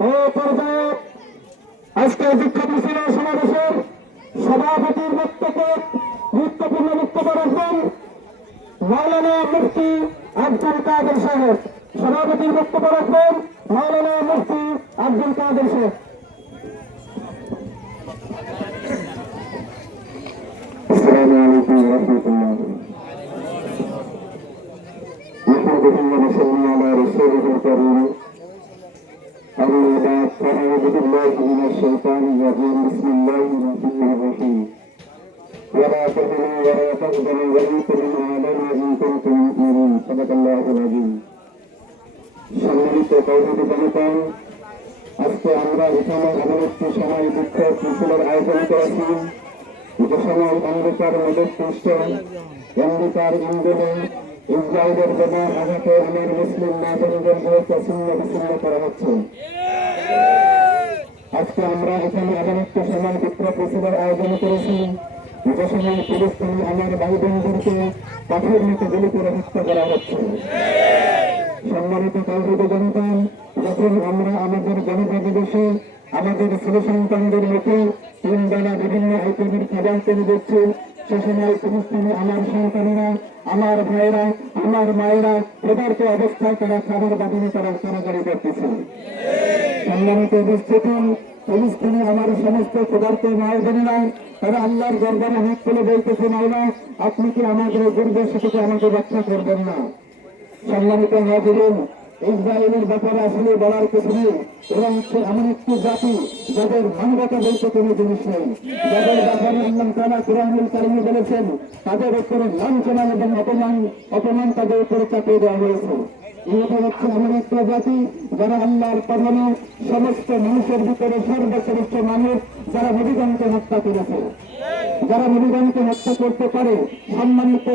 ও পর্যায়ে আজকে বিক্ষোভ মিছিলের সমাবেশের সভাপতির বক্তব্য গুরুত্বপূর্ণ বক্তব্য রাখবেন মাওলানা মুফতি আব্দুল কাদের সাহেব সভাপতির বক্তব্য রাখবেন মাওলানা মুফতি আব্দুল কাদের সাহেব السلام عليكم ورحمة الله نحمده ونصلي على رسوله الكريم أما بعد فأعوذ بالله من الشيطان الرجيم بسم الله الرحمن الرحيم ولا تهنوا ولا تحزنوا وأنتم الأعلون إن كنتم مؤمنين صدق الله العظيم সম্মানিত কৌমিক জনতা আজকে আমরা এখানে এমন একটি সময় বিক্ষোভ মিছিলের আয়োজন করেছি যে সময় আমেরিকার মদতপুষ্ট আমেরিকার ইন্দোনে ইসরায়েলের বোমা আঘাতে আমার মুসলিম নাগরিকদেরকে ছিন্ন বিচ্ছিন্ন করা হচ্ছে। আজকে আমরা এখানে একটি সময় বিক্ষোভ মিছিলের আয়োজন করেছি যে সময় ফিলিস্তিনি আমার ভাই বোনদেরকে পাথর মতো গুলি করে হত্যা করা হচ্ছে। সম্মানিত কৌরব জনতা যখন আমরা আমাদের জনপ্রতিবেশে, আমাদের ছেলে সন্তানদের মুখে তিন বেলা বিভিন্ন আইটেমের খাবার কিনে দিচ্ছে সে সময় ফিলিস্তিনে আমার সন্তানেরা আমার ভাইয়েরা, আমার মায়েরা পদার্থ অবস্থায় তারা খাবার বাদিনে তারা কারাগারি করতেছে সম্মানিত উপস্থিতি ফিলিস্তিনে আমার সমস্ত পদার্থ মায়ের বোনেরা তারা আল্লাহর দরবারে হাত তুলে বলতেছে মাওলা আপনি কি আমাদের দুর্দশা থেকে আমাকে রক্ষা করবেন না? সম্মানিত হাজিরেন ইসরায়েলের ব্যাপারে আসলে বলার কিছু নেই এরা হচ্ছে এমন একটি জাতি যাদের মানবতা বলতে কোনো জিনিস নেই। যাদের ব্যাপারে আল্লাহ তালা কোরআনুল কারিমে বলেছেন, তাদের উপরে লাঞ্ছনা এবং অপমান অপমান তাদের উপরে চাপিয়ে দেওয়া হয়েছে। ইহুদি হচ্ছে এমন একটা জাতি যারা আল্লাহর প্রধানে সমস্ত মানুষের ভিতরে সর্বশ্রেষ্ঠ মানুষ, যারা নবীগণকে হত্যা করেছে। যারা নবীগণকে হত্যা করতে পারে, সম্মানিত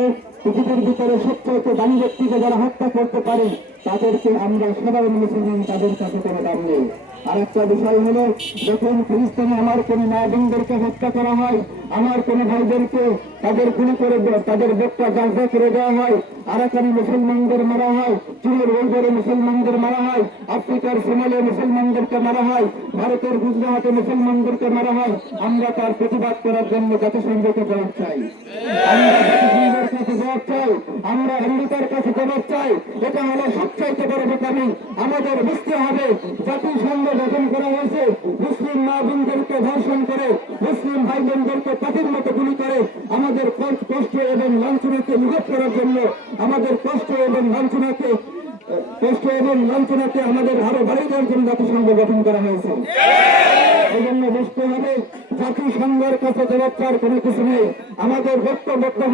পৃথিবীর ভিতরে সবচেয়ে দামি ব্যক্তিকে যারা হত্যা করতে পারে তাদেরকে আমরা সবাই মুসলমান তাদের কাছে কোনো দাম নেই। আর একটা বিষয় হলো, যখন ফিলিস্তিনে আমার কোন মা বোনদেরকে হত্যা করা হয়, আমার কোন ভাইদেরকে তাদের গুলি করে তাদের বেটটা জাজা করে দেওয়া হয় আরাকানি মুসলমানদের মারা হয় চীনের ওইদরে মুসলমানদের মারা হয়, আফ্রিকার সোমালে মুসলমানদেরকে মারা হয়, ভারতের গুজরাটে মুসলমানদেরকে মারা হয়, আমরা তার প্রতিবাদ করার জন্য জাতিসংঘকে জবাব চাই। আমরা জাতিসংঘের কাছে জবাব চাই, আমরা আমেরিকার কাছে জবাব চাই, এটা হলো সবচাইতে বড় বোকামি। আমাদের বুঝতে হবে, জাতিসংঘ গঠন করা হয়েছে, মুসলিম মা বোনদেরকে ধর্ষণ করে, মুসলিম ভাই বোনদেরকে পাখির মতো গুলি করে, আমাদের কষ্ট এবং লাঞ্ছনাকে নিগত করার জন্য আমাদের কষ্ট এবং লাঞ্ছনাকে, কষ্ট এবং লাঞ্ছনাকে আমাদের আরও বাড়িয়ে দেওয়ার জন্য জাতিসংঘ গঠন করা হয়েছে। জাতিসংঘের কাছে কোনো কিছু নেই। আমাদের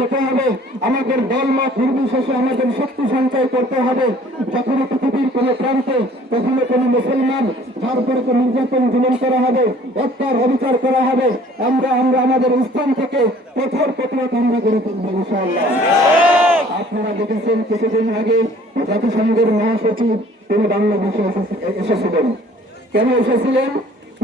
হতে হবে, আমাদের নির্বিশেষে আমাদের শক্তি সঞ্চয় করতে হবে। যখন পৃথিবীর কোন প্রান্তে কখনো কোনো মুসলমান নির্যাতন জুলুম করা হবে, হত্যার অবিচার করা হবে, আমরা আমরা আমাদের স্থান থেকে কঠোর প্রতিরোধ আমরা করে তুলব, ইনশাআল্লাহ। আপনারা দেখেছেন কিছুদিন আগে জাতিসংঘের মহাসচিব তিনি বাংলাদেশে এসেছিলেন। কেন এসেছিলেন?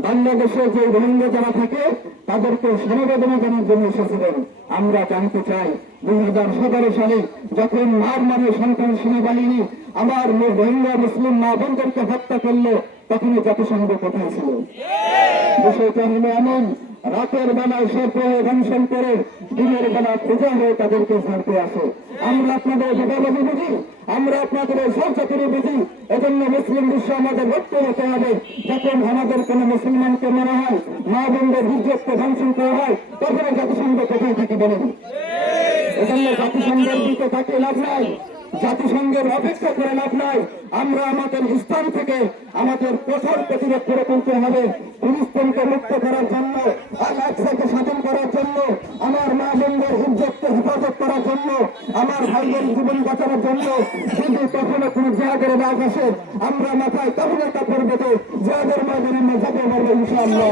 বাংলাদেশে যে রোহিঙ্গা যারা থাকে, তাদেরকে সমবেদনা জানার জন্য এসেছিলেন। আমরা জানতে চাই, দুই হাজার সতেরো সালে যখন মার মানে সন্তান সেনাবাহিনী আমার রোহিঙ্গা মুসলিম মা বোনদেরকে হত্যা করল তখন এই জাতিসংঘ কোথায় ছিল? বিষয়টা হলো এমন, রাতের বেলায় সে প্রয়োগ করে দিনের বেলা পূজা হয়ে তাদেরকে ছাড়তে আসে। আমরা আপনাদের জবাবি বুঝি আমরা আপনাদের সরকারি বুঝি এজন্য মুসলিম বিশ্ব আমাদের লক্ষ্য হতে হবে যখন আমাদের কোন মুসলমানকে মারা হয়, মা বোনদের ইজ্জতকে ধ্বংসন করা হয় তখন জাতিসংঘ কোথায় থাকে বলেন এজন্য জাতিসংঘের দিকে তাকে লাভ নাই, জাতিসংঘের অপেক্ষা করে লাভ নাই, আমরা আমাদের স্থান থেকে আমাদের কঠোর প্রতিরোধ করে তুলতে হবে, ফিলিস্তিনকে মুক্ত করার জন্য আল আকসাকে স্বাধীন করার জন্য আমার মা বোনদের ইজ্জতকে হেফাজত করার জন্য আমার ভাইদের জীবন বাঁচানোর জন্য যদি কখনো কোনো জিহাদের ডাক আসে আমরা মাথায় কাপড়ের কাপড় বেঁধে জিহাদের মাঝে আমরা যাব বলব ইনশাআল্লাহ।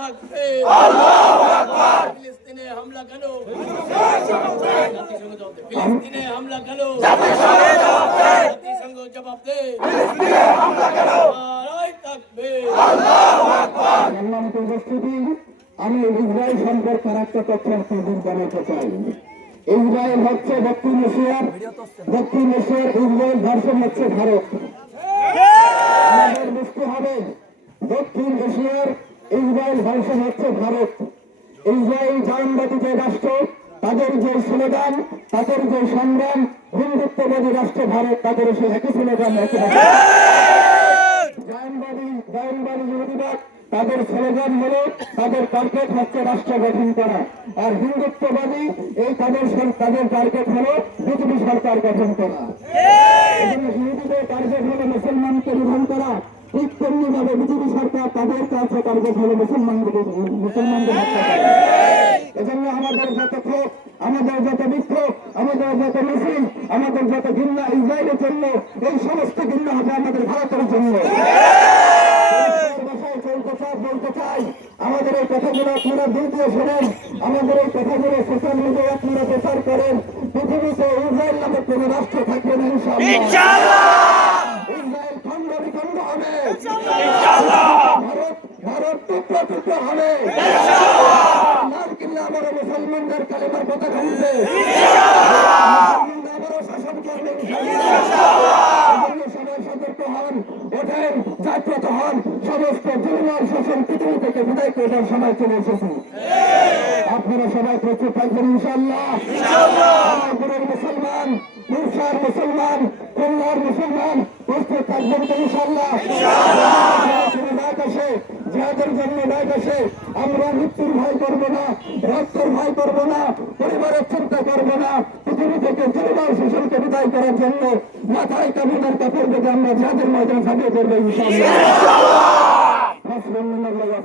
আকবার। হামলা কেন? ফিলিস্তিনে হামলা কেন? জাতিসংঘ জবাব দে। ফিলিস্তিনে হামলা কেন? নারায়ে তাকবীর সম্মানিত উপস্থিতি আমি ইসরায়েল সম্পর্কে আর একটা তথ্য আপনাদের জানাতে চাই। ইসরায়েল হচ্ছে দক্ষিণ এশিয়ার দক্ষিণ এশিয়ার ইসরায়েল ভার্সন হচ্ছে ভারত। আমাদের বুঝতে হবে দক্ষিণ এশিয়ার ইসরায়েল ভার্সন হচ্ছে ভারত। ইসরায়েল জায়নবাদী যে রাষ্ট্র তাদের যে স্লোগান তাদের যে সংগ্রাম হিন্দুত্ববাদী রাষ্ট্র ভারত তাদের সে একই স্লোগান। জায়নবাদী জায়নবাদী ইহুদিবাদ তাদের স্লোগান হলো, তাদের টার্গেট হচ্ছে রাষ্ট্র গঠন করা। আর হিন্দুত্ববাদী এই তাদের তাদের টার্গেট হলো বিজেপি সরকার গঠন করা। হিন্দুদের টার্গেট হলো মুসলমানকে নিধন করা। ঠিক তেমনি ভাবে বিজেপি সরকার তাদের কাছে টার্গেট হলো মুসলমানদের মুসলমানদের হত্যা করা এজন্য আমাদের যত ক্ষোভ, আমাদের যত বিক্ষোভ, আমাদের যত মিছিল, আমাদের যত ঘৃণা ইসরায়েলের জন্য, এই সমস্ত ঘৃণা হবে আমাদের ভারতের জন্য ভাষায় চলতে চাই বলতে চাই আমাদের এই কথাগুলো আপনারা দিয়ে শোনেন আমাদের এই কথাগুলো সোশ্যাল মিডিয়ায় আপনারা প্রচার করেন। পৃথিবীতে ইসরায়েল নামে কোন রাষ্ট্র থাকবে না ইনশাআল্লাহ। ইসরায়েল খণ্ড বিখণ্ড হবে। ভারত ভারত টুকরো টুকরো হবে। লাল কিল্লা আবারও মুসলমানদের কালেমার পতাকা উঠবে। মুসলমানরা আবারও শাসন করবে সবাই সতর্ক হন ওঠেন জাগ্রত হন সমস্ত দুর্বল শাসন পৃথিবী থেকে সময় চলে এসেছে আপনারা সবাই প্রচুর থাকবেন ইনশাল্লাহ মুসলমান মুরসার মুসলমান খুলনার মুসলমান প্রস্তুত থাকবেন তো ইনশাল্লাহ যাদের জন্য আসে আমরা মৃত্যুর ভয় করব না রক্তের ভয় করব না পরিবারের চিন্তা করব না। পৃথিবী থেকে দুর্বল শিশুকে বিদায় করার জন্য মাথায় কাবিনের কাপড় বেঁধে আমরা যাদের ময়দান ঝাঁপিয়ে করব ইনশাল্লাহ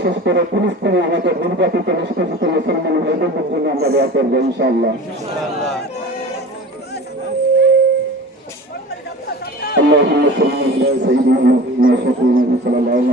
বিশেষ করে ফিলিস্তিনে আমাদের নির্বাচিত নিষ্কাশিত মুসলমান ভাইদের জন্য আমরা দয়া করবো ইনশাআল্লাহ اللهم صل على سيدنا محمد صلى الله عليه وسلم